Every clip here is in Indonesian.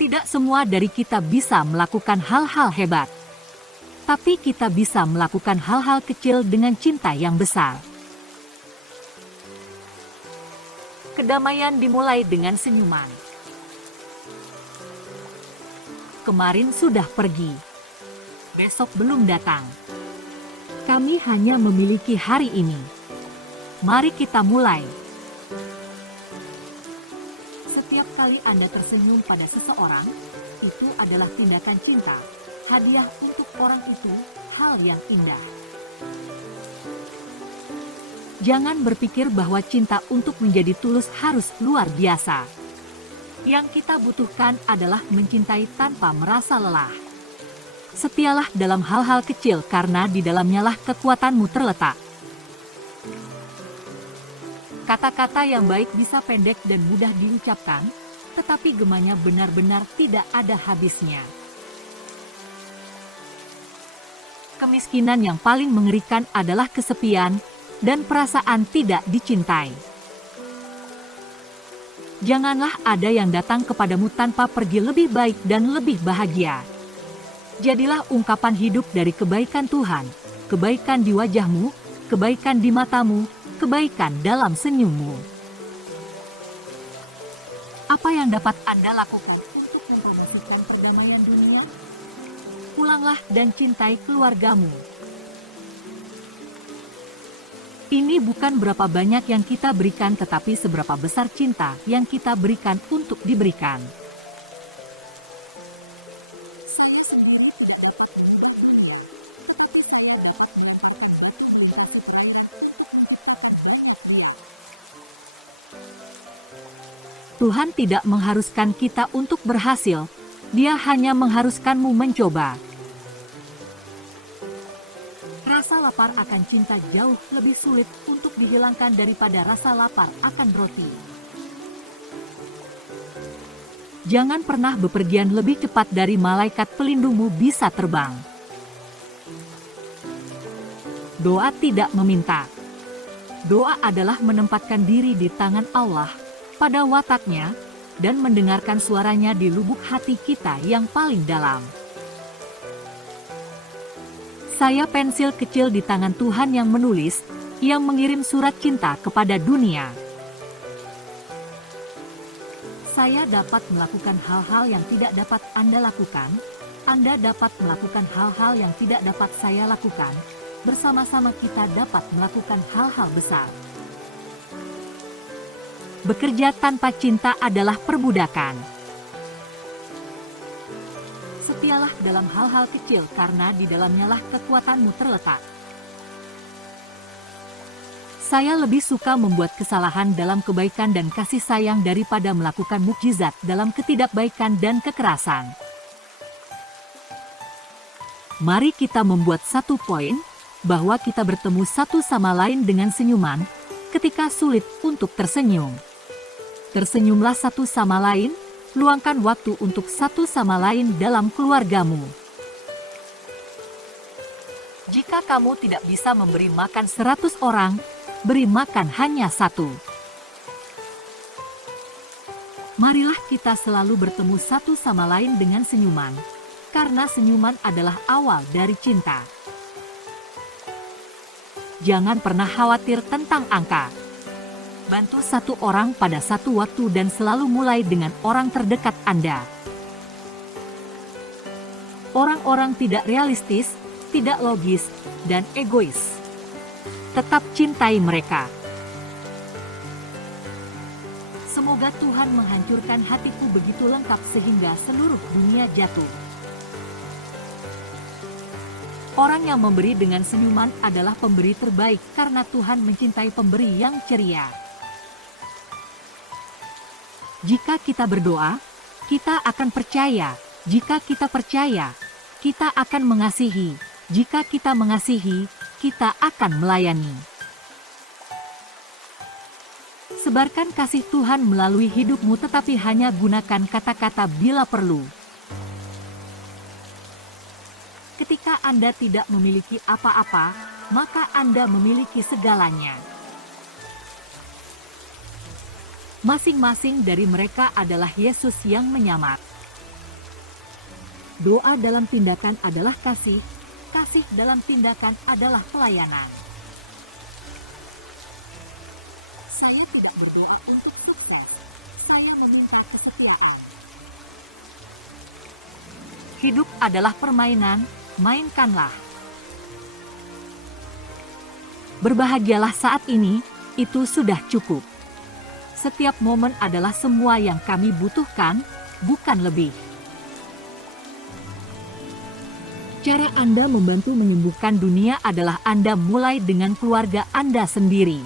Tidak semua dari kita bisa melakukan hal-hal hebat. Tapi kita bisa melakukan hal-hal kecil dengan cinta yang besar. Kedamaian dimulai dengan senyuman. Kemarin sudah pergi. Besok belum datang. Kami hanya memiliki hari ini. Mari kita mulai. Setiap kali Anda tersenyum pada seseorang, itu adalah tindakan cinta. Hadiah untuk orang itu, hal yang indah. Jangan berpikir bahwa cinta untuk menjadi tulus harus luar biasa. Yang kita butuhkan adalah mencintai tanpa merasa lelah. Setialah dalam hal-hal kecil karena di dalamnya lah kekuatanmu terletak. Kata-kata yang baik bisa pendek dan mudah diucapkan, tetapi gemanya benar-benar tidak ada habisnya. Kemiskinan yang paling mengerikan adalah kesepian dan perasaan tidak dicintai. Janganlah ada yang datang kepadamu tanpa pergi lebih baik dan lebih bahagia. Jadilah ungkapan hidup dari kebaikan Tuhan, kebaikan di wajahmu, kebaikan di matamu, kebaikan dalam senyummu. Apa yang dapat Anda lakukan untuk mempromosikan perdamaian dunia? Pulanglah dan cintai keluargamu. Ini bukan berapa banyak yang kita berikan, tetapi seberapa besar cinta yang kita berikan untuk diberikan. Tuhan tidak mengharuskan kita untuk berhasil, Dia hanya mengharuskanmu mencoba. Rasa lapar akan cinta jauh lebih sulit untuk dihilangkan daripada rasa lapar akan roti. Jangan pernah bepergian lebih cepat dari malaikat pelindungmu bisa terbang. Doa tidak meminta. Doa adalah menempatkan diri di tangan Allah, pada wataknya, dan mendengarkan suaranya di lubuk hati kita yang paling dalam. Saya pensil kecil di tangan Tuhan yang menulis, yang mengirim surat cinta kepada dunia. Saya dapat melakukan hal-hal yang tidak dapat Anda lakukan. Anda dapat melakukan hal-hal yang tidak dapat saya lakukan. Bersama-sama kita dapat melakukan hal-hal besar. Bekerja tanpa cinta adalah perbudakan. Setialah dalam hal-hal kecil karena di dalamnya lah kekuatanmu terletak. Saya lebih suka membuat kesalahan dalam kebaikan dan kasih sayang daripada melakukan mukjizat dalam ketidakbaikan dan kekerasan. Mari kita membuat satu poin, bahwa kita bertemu satu sama lain dengan senyuman, ketika sulit untuk tersenyum. Tersenyumlah satu sama lain, luangkan waktu untuk satu sama lain dalam keluargamu. Jika kamu tidak bisa memberi makan 100 orang, beri makan hanya 1. Marilah kita selalu bertemu satu sama lain dengan senyuman, karena senyuman adalah awal dari cinta. Jangan pernah khawatir tentang angka. Bantu satu orang pada satu waktu dan selalu mulai dengan orang terdekat Anda. Orang-orang tidak realistis, tidak logis, dan egois. Tetap cintai mereka. Semoga Tuhan menghancurkan hatiku begitu lengkap sehingga seluruh dunia jatuh. Orang yang memberi dengan senyuman adalah pemberi terbaik karena Tuhan mencintai pemberi yang ceria. Jika kita berdoa, kita akan percaya. Jika kita percaya, kita akan mengasihi. Jika kita mengasihi, kita akan melayani. Sebarkan kasih Tuhan melalui hidupmu, tetapi hanya gunakan kata-kata bila perlu. Ketika Anda tidak memiliki apa-apa, maka Anda memiliki segalanya. Masing-masing dari mereka adalah Yesus yang menyamar. Doa dalam tindakan adalah kasih, kasih dalam tindakan adalah pelayanan. Saya tidak berdoa untuk sukses, saya meminta kesetiaan. Hidup adalah permainan, mainkanlah. Berbahagialah saat ini, itu sudah cukup. Setiap momen adalah semua yang kami butuhkan, bukan lebih. Cara Anda membantu menyembuhkan dunia adalah Anda mulai dengan keluarga Anda sendiri.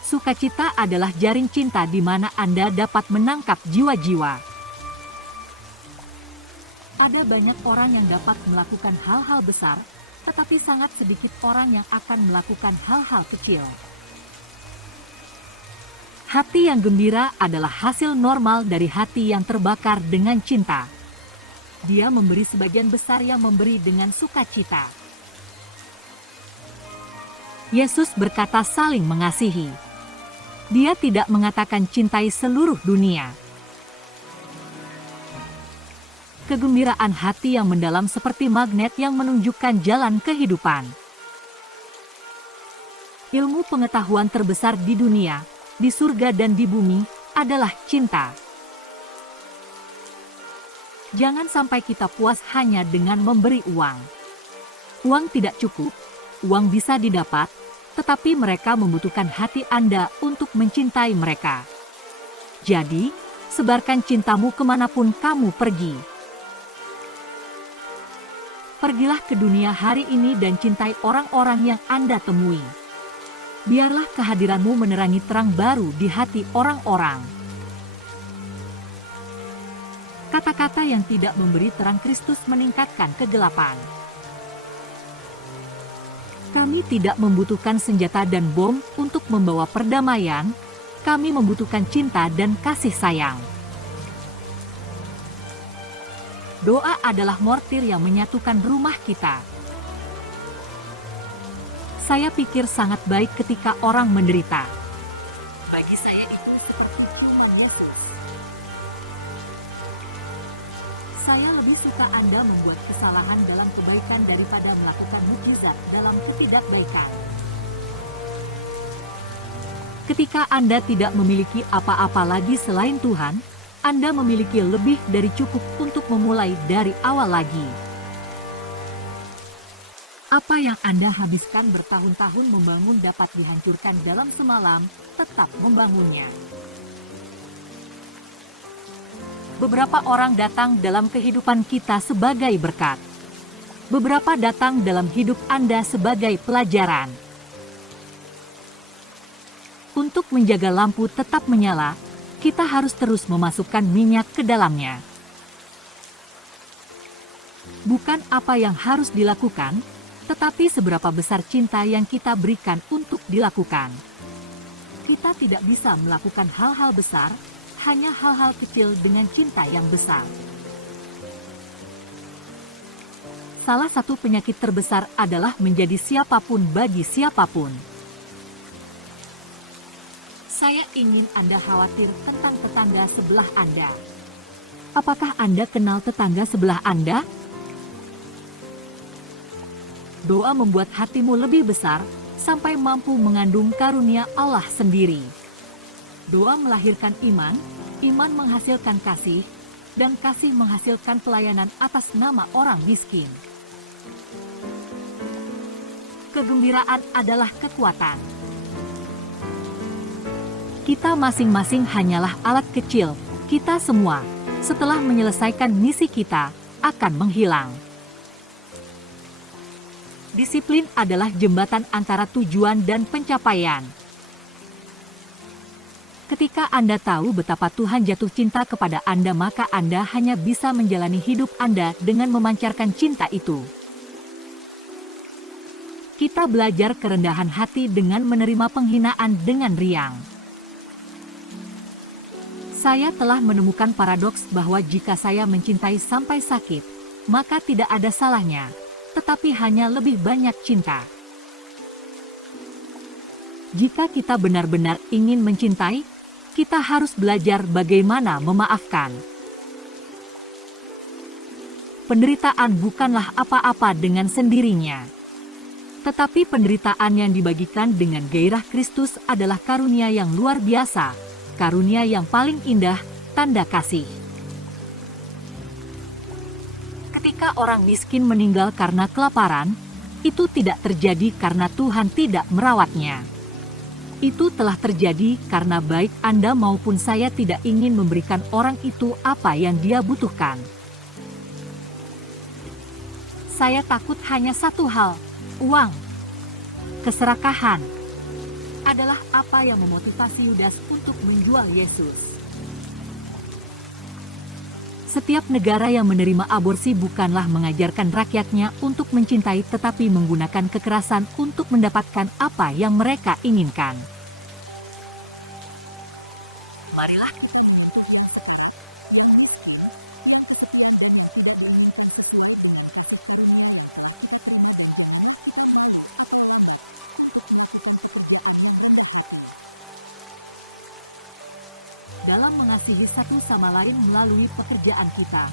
Sukacita adalah jaring cinta di mana Anda dapat menangkap jiwa-jiwa. Ada banyak orang yang dapat melakukan hal-hal besar, tetapi sangat sedikit orang yang akan melakukan hal-hal kecil. Hati yang gembira adalah hasil normal dari hati yang terbakar dengan cinta. Dia memberi sebagian besar yang memberi dengan sukacita. Yesus berkata saling mengasihi. Dia tidak mengatakan cintai seluruh dunia. Kegembiraan hati yang mendalam seperti magnet yang menunjukkan jalan kehidupan. Ilmu pengetahuan terbesar di dunia, di surga dan di bumi, adalah cinta. Jangan sampai kita puas hanya dengan memberi uang. Uang tidak cukup, uang bisa didapat, tetapi mereka membutuhkan hati Anda untuk mencintai mereka. Jadi, sebarkan cintamu kemanapun kamu pergi. Pergilah ke dunia hari ini dan cintai orang-orang yang Anda temui. Biarlah kehadiranmu menerangi terang baru di hati orang-orang. Kata-kata yang tidak memberi terang Kristus meningkatkan kegelapan. Kami tidak membutuhkan senjata dan bom untuk membawa perdamaian, kami membutuhkan cinta dan kasih sayang. Doa adalah mortir yang menyatukan rumah kita. Saya pikir sangat baik ketika orang menderita. Bagi saya itu seperti hukuman Yesus. Saya lebih suka Anda membuat kesalahan dalam kebaikan daripada melakukan mukjizat dalam ketidakbaikan. Ketika Anda tidak memiliki apa-apa lagi selain Tuhan, Anda memiliki lebih dari cukup untuk memulai dari awal lagi. Apa yang Anda habiskan bertahun-tahun membangun dapat dihancurkan dalam semalam, tetap membangunnya. Beberapa orang datang dalam kehidupan kita sebagai berkat. Beberapa datang dalam hidup Anda sebagai pelajaran. Untuk menjaga lampu tetap menyala, kita harus terus memasukkan minyak ke dalamnya. Bukan apa yang harus dilakukan, tetapi seberapa besar cinta yang kita berikan untuk dilakukan. Kita tidak bisa melakukan hal-hal besar, hanya hal-hal kecil dengan cinta yang besar. Salah satu penyakit terbesar adalah menjadi siapapun bagi siapapun. Saya ingin Anda khawatir tentang tetangga sebelah Anda. Apakah Anda kenal tetangga sebelah Anda? Doa membuat hatimu lebih besar, sampai mampu mengandung karunia Allah sendiri. Doa melahirkan iman, iman menghasilkan kasih, dan kasih menghasilkan pelayanan atas nama orang miskin. Kegembiraan adalah kekuatan. Kita masing-masing hanyalah alat kecil, kita semua, setelah menyelesaikan misi kita, akan menghilang. Disiplin adalah jembatan antara tujuan dan pencapaian. Ketika Anda tahu betapa Tuhan jatuh cinta kepada Anda, maka Anda hanya bisa menjalani hidup Anda dengan memancarkan cinta itu. Kita belajar kerendahan hati dengan menerima penghinaan dengan riang. Saya telah menemukan paradoks bahwa jika saya mencintai sampai sakit, maka tidak ada salahnya, tetapi hanya lebih banyak cinta. Jika kita benar-benar ingin mencintai, kita harus belajar bagaimana memaafkan. penderitaan bukanlah apa-apa dengan sendirinya. Tetapi penderitaan yang dibagikan dengan gairah Kristus adalah karunia yang luar biasa, karunia yang paling indah, tanda kasih. Ketika orang miskin meninggal karena kelaparan, itu tidak terjadi karena Tuhan tidak merawatnya. Itu telah terjadi karena baik Anda maupun saya tidak ingin memberikan orang itu apa yang dia butuhkan. Saya takut hanya satu hal, uang. Keserakahan adalah apa yang memotivasi Yudas untuk menjual Yesus. Setiap negara yang menerima aborsi bukanlah mengajarkan rakyatnya untuk mencintai tetapi menggunakan kekerasan untuk mendapatkan apa yang mereka inginkan. Marilah dalam mengasihi satu sama lain melalui pekerjaan kita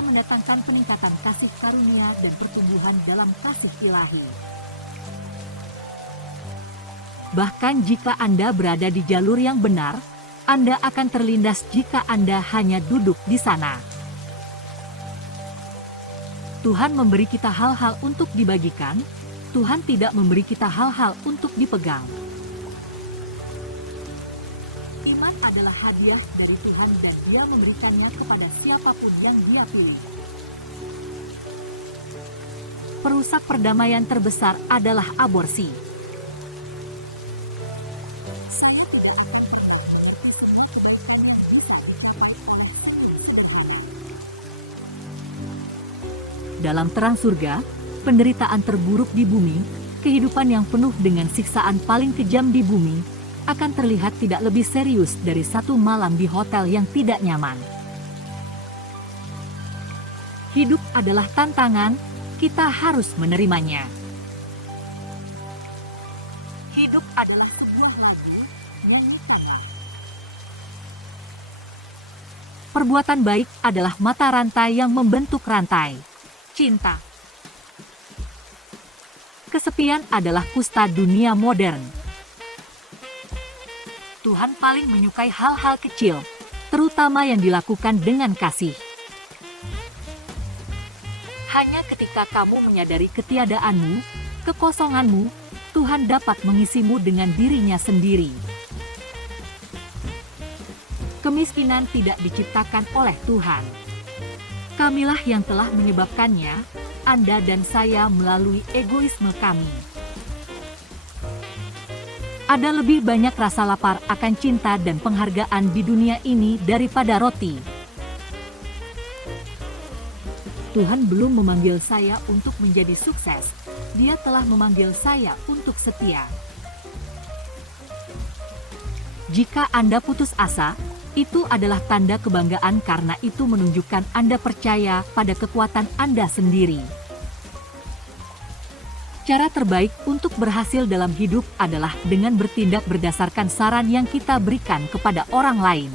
mendatangkan peningkatan kasih karunia dan pertumbuhan dalam kasih ilahi. Bahkan jika Anda berada di jalur yang benar, Anda akan terlindas jika Anda hanya duduk di sana. Tuhan memberi kita hal-hal untuk dibagikan, Tuhan tidak memberi kita hal-hal untuk dipegang. Iman adalah hadiah dari Tuhan dan Dia memberikannya kepada siapapun yang Dia pilih. Perusak perdamaian terbesar adalah aborsi. Dalam terang surga, penderitaan terburuk di bumi, kehidupan yang penuh dengan siksaan paling kejam di bumi, akan terlihat tidak lebih serius dari satu malam di hotel yang tidak nyaman. Hidup adalah tantangan, kita harus menerimanya. Hidup adalah sebuah lagu yang nikmat. Perbuatan baik adalah mata rantai yang membentuk rantai. Cinta. Kesepian adalah kusta dunia modern. Tuhan paling menyukai hal-hal kecil, terutama yang dilakukan dengan kasih. Hanya ketika kamu menyadari ketiadaanmu, kekosonganmu, Tuhan dapat mengisimu dengan dirinya sendiri. Kemiskinan tidak diciptakan oleh Tuhan. Kamilah yang telah menyebabkannya, Anda dan saya melalui egoisme kami. Ada lebih banyak rasa lapar akan cinta dan penghargaan di dunia ini daripada roti. Tuhan belum memanggil saya untuk menjadi sukses. Dia telah memanggil saya untuk setia. Jika Anda putus asa, itu adalah tanda kebanggaan karena itu menunjukkan Anda percaya pada kekuatan Anda sendiri. Cara terbaik untuk berhasil dalam hidup adalah dengan bertindak berdasarkan saran yang kita berikan kepada orang lain.